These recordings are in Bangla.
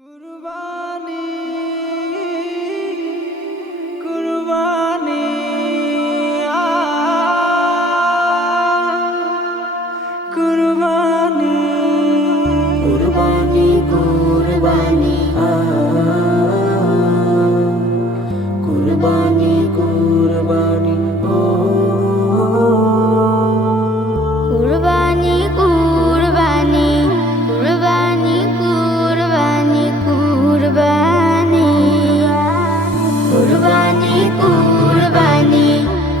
কুরবানি কুরবানি কুরবানি কুরবানি কুরবানি কুরবানি কুরবানি কুরবানি কুরবানি কুরবানি কুরবানি কুরবানি কুরবানি কুরবানি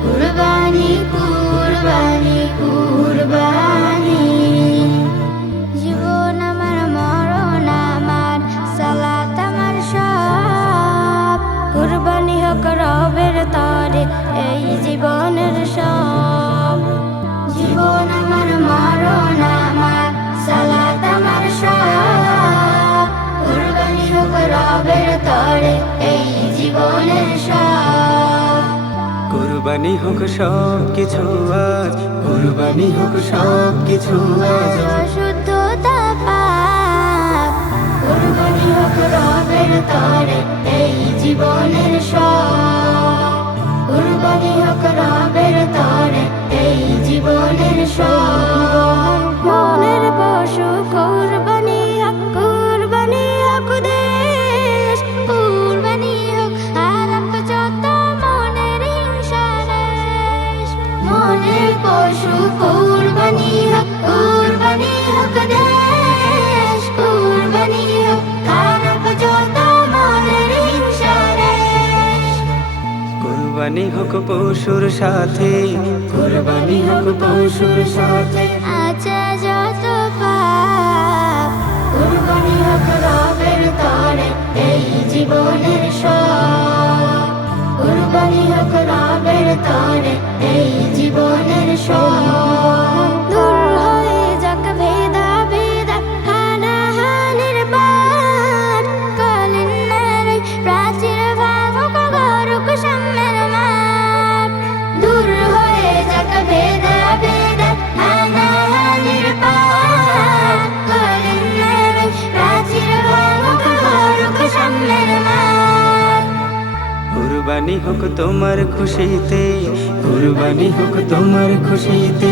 কুরবানি কুরবানি কুরবানি জীবন আমার মরণ আমার সালাত আমার সব কুরবানি হোক রবের তরে এই জীবনের সব জীবন আমার মরণ আমার সালাত আমার সব কুরবানি হোক রবের তরে এই জীবনের সব কুরবানি হোক সব কিছু আজ কুরবানি হোক সব কিছু আজ শুদ্ধতা পাপ কুরবানি হোক রবের তরে এই জীবনের সব কুরবানি হোক রবের তরে এই জীবনের সব মনের পশু কুরবানি হোক দেশ কুরবানি হোক আরব যত মনের হিংসা রেশ মনের পশু কুরবানি হোক দেশ কুরবানি হোক আরব যত মনের হিংসা রেশ কুরবানি হোক পশুর সাথে কুরবানি হোক পশুর সাথে আচ্ছা যত পাপ কুরবানি হোক রবের তরে এই জীবনের সব কুরবানি হোক রবের তরে এই জীবনের সব দূর হয়ে যাক ভেদা হানাহানির বান কলিন নারী প্রাচীর ভাঙুক গরুক সাম্যের মাঠ দূর হয়ে যাক ভেদা হানাহানির বান কলিন নারী প্রাচীর ভাঙুক গরুক সাম্যের মাঠ কুরবানি হোক তোমার খুশিতে কুরবানি হোক তোমার খুশিতে